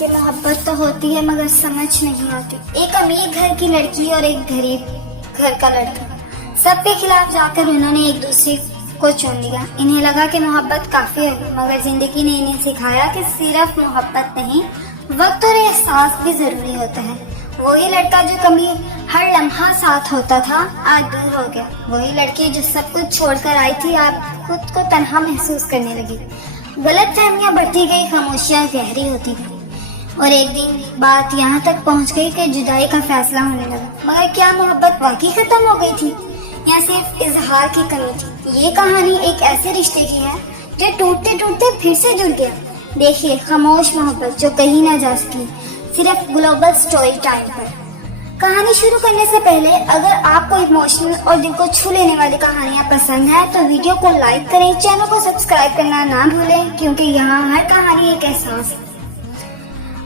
कि मोहब्बत तो होती है मगर समझ नहीं आती। एक अमीर घर की लड़की और एक गरीब घर का लड़का, सबके खिलाफ जाकर उन्होंने एक दूसरे को चुन लिया। इन्हें लगा कि मोहब्बत काफी है, मगर जिंदगी ने इन्हें सिखाया कि सिर्फ मोहब्बत नहीं, वक्त और एहसास भी जरूरी होता है। वही लड़का जो कभी हर लम्हा साथ होता था, आज दूर हो गया। वही लड़की जो सब कुछ छोड़कर आई थी, आप खुद को तन्हा महसूस करने लगी। गलत फहमियां बढ़ती गई, खामोशियां गहरी होती गई, और एक दिन बात यहाँ तक पहुँच गई कि जुदाई का फैसला होने लगा। मगर क्या मोहब्बत वाकई खत्म हो गई थी या सिर्फ इजहार की कमी थी? ये कहानी एक ऐसे रिश्ते की है जो टूटते टूटते फिर से जुड़ गया। देखिए, खामोश मोहब्बत जो कहीं ना जा सकी, सिर्फ ग्लोबल स्टोरी टाइम पर। कहानी शुरू करने से पहले अगर आपको इमोशनल और दिल को छू लेने वाली कहानियाँ पसंद है तो वीडियो को लाइक करें, चैनल को सब्सक्राइब करना ना भूलें, क्योंकि यहाँ हर कहानी एक एहसास है।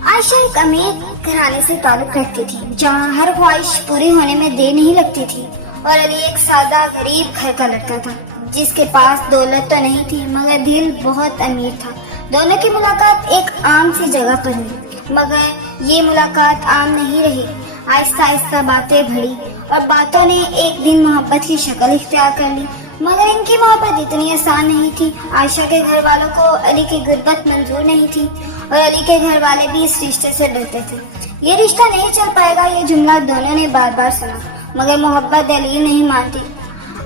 आयशा एक अमीर घराने से ताल्लुक रखती थी, जहाँ हर ख्वाहिश पूरी होने में देर नहीं लगती थी। और अली एक सादा गरीब घर का लड़का था, जिसके पास दौलत तो नहीं थी मगर दिल बहुत अमीर था। दोनों की मुलाकात एक आम सी जगह पर हुई, मगर ये मुलाकात आम नहीं रही। आहिस्ता आहिस्ता बातें बढ़ी और बातों ने एक दिन मोहब्बत की शक्ल इख्तियार कर ली। मगर इनकी मोहब्बत इतनी आसान नहीं थी। आयशा के घर वालों को अली की गुर्बत मंजूर नहीं थी और अली के घर वाले भी इस रिश्ते से डरते थे। ये रिश्ता नहीं चल पाएगा, ये जुमला दोनों ने बार बार सुना, मगर मोहब्बत दलील नहीं मानती।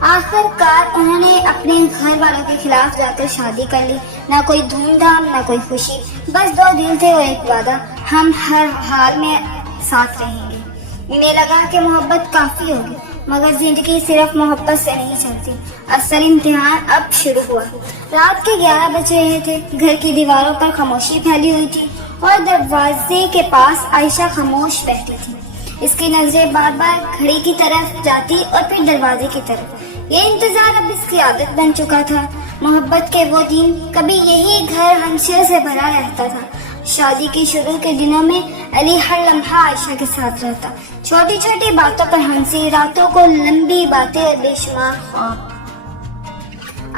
आखिरकार उन्होंने अपने घर वालों के खिलाफ जाकर शादी कर ली। ना कोई धूमधाम, ना कोई खुशी, बस दो दिल थे और एक वादा, हम हर हाल में साथ रहेंगे। इन्हें लगा कि मोहब्बत काफी होगी, मगर जिंदगी सिर्फ मोहब्बत से नहीं चलती। असल इम्तिहान अब शुरू हुआ। रात के 11 बज रहे थे। घर की दीवारों पर खामोशी फैली हुई थी और दरवाजे के पास आयशा खामोश बैठी थी। इसकी नजरें बार बार घड़ी की तरफ जाती और फिर दरवाजे की तरफ। ये इंतजार अब इसकी आदत बन चुका था। मोहब्बत के वो दिन, कभी यही घर हंसियों से भरा रहता था। शादी के शुरू के दिनों में अली हर लम्हा आयशा के साथ रहता। छोटी छोटी बातों पर हंसी, रातों को लंबी बातें और बेशुमार ख्वाब।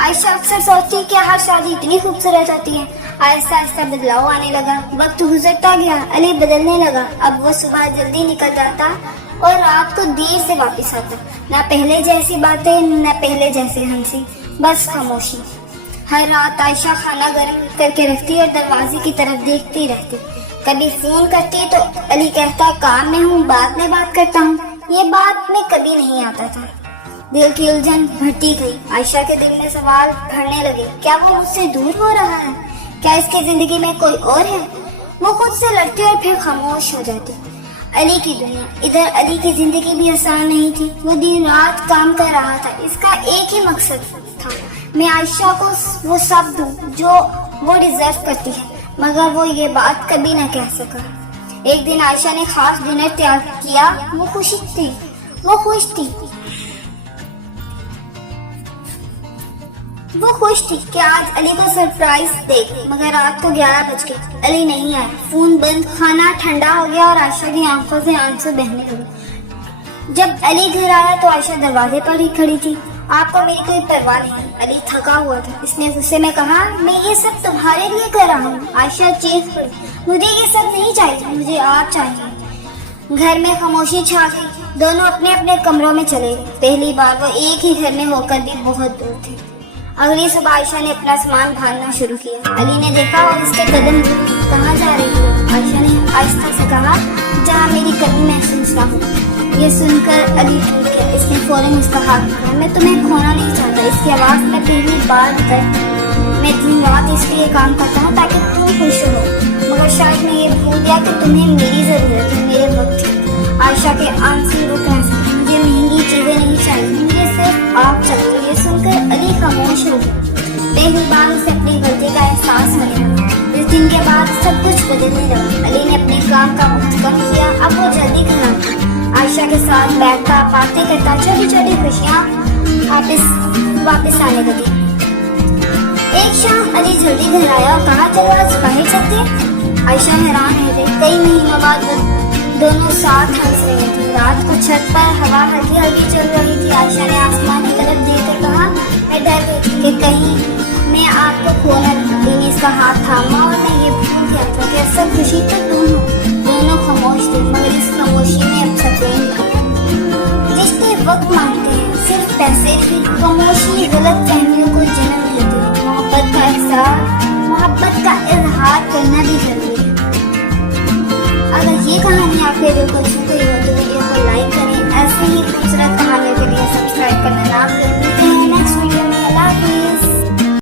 आयशा अक्सर सोचती कि हर शादी इतनी खूबसूरत होती है। आहिस्ता आहिस्ता बदलाव आने लगा, वक्त गुजरता गया, अली बदलने लगा। अब वो सुबह जल्दी निकल जाता और रात को देर से वापस आता। न पहले जैसी बातें, न पहले जैसी हंसी, बस खामोशी। हर रात आयशा खाना गर्म करके रखती और दरवाजे की तरफ देखती रहती। कभी फोन करती तो अली कहता, काम में हूँ, बाद में बात करता हूँ। ये बात में कभी नहीं आता था। दिल की उलझन बढ़ती गई। आयशा के दिल में सवाल भरने लगे, क्या वो मुझसे दूर हो रहा है? क्या इसकी जिंदगी में कोई और है? वो खुद से लड़ती और फिर खामोश हो जाती। अली की दुनिया। इधर अली की जिंदगी भी आसान नहीं थी। वो दिन रात काम कर रहा था। इसका एक ही मकसद था, मैं आयशा को वो सब दूं जो वो डिजर्व करती है, मगर वो ये बात कभी न कह सका। एक दिन आयशा ने खास डिनर तैयार किया। वो खुश थी। वो खुश थी कि आज अली को सरप्राइज देगी, मगर रात को 11 बज गए। अली नहीं आया। फोन बंद, खाना ठंडा हो गया और आयशा की आंखों से आंसू बहने लगे। जब अली घर आया तो आयशा दरवाजे पर ही खड़ी थी। आपको मेरी कोई परवाह नहीं। अली थका हुआ था। इसने गुस्से में कहा, मैं ये सब तुम्हारे लिए कर रहा हूँ। आयशा चीख पड़ी, मुझे ये सब नहीं चाहिए, मुझे आप चाहिए। घर में खामोशी छा गई। दोनों अपने अपने कमरों में चले गए। पहली बार वो एक ही घर में होकर भी बहुत दूर थे। अगली सुबह आयशा ने अपना सामान भागना शुरू किया। अली ने देखा और इसके कदम कहाँ जा रही है? आयशा ने आहिस्ता से कहा, जहाँ मेरी कमी महसूस ना हो। ये सुनकर अली टूट गया। इसने फौरन उसका हाथ पकड़ा। मैं तुम्हें खोना नहीं चाहता। इसकी आवाज में पहली बार मैं दिन रात इसलिए काम करता हूँ ताकि तुम खुश हो, मगर शायद मैं ये भूल गया कि तुम्हें मेरी जरूरत है, मेरे वक्त की। आयशा के आंसू रुक रहे थे। मुझे महंगी चीजें नहीं चाहिए, मुझे सिर्फ आप चाहिए। ये सुनकर अली खामोश हो गया। पहली बार उसे अपनी गलती का एहसास हो गया। इस दिन के बाद सब कुछ बदलने लगा। अली ने अपने काम का वक्त कम किया। अब वो जल्दी घर आता, आयशा के साथ बैठता, बातें करता। छोटी छोटी खुशियाँ वापस आने लगी। एक शाम अली जल्दी घर आया और कहा, चलो आज बाहर चलते हैं। आयशा हैरान हो गई। कई महीनों बाद दोनों साथ हंस रहे थे। रात को छत पर हवा हल्की हल्की चल रही थी। आयशा ने आसमान की तरफ देखकर कहा, मैं डर रही थी कि कहीं मैं आपको खो न दूं। अली ने इसका हाथ थामा और मैं ये भूल गया था कि असल खुशी तो तुम कि खामोशी गलत फहमियों को जन्म देती है। मोहब्बत का इजहार करना भी जरूरी है। अगर ये कहानी आपके दिल को छू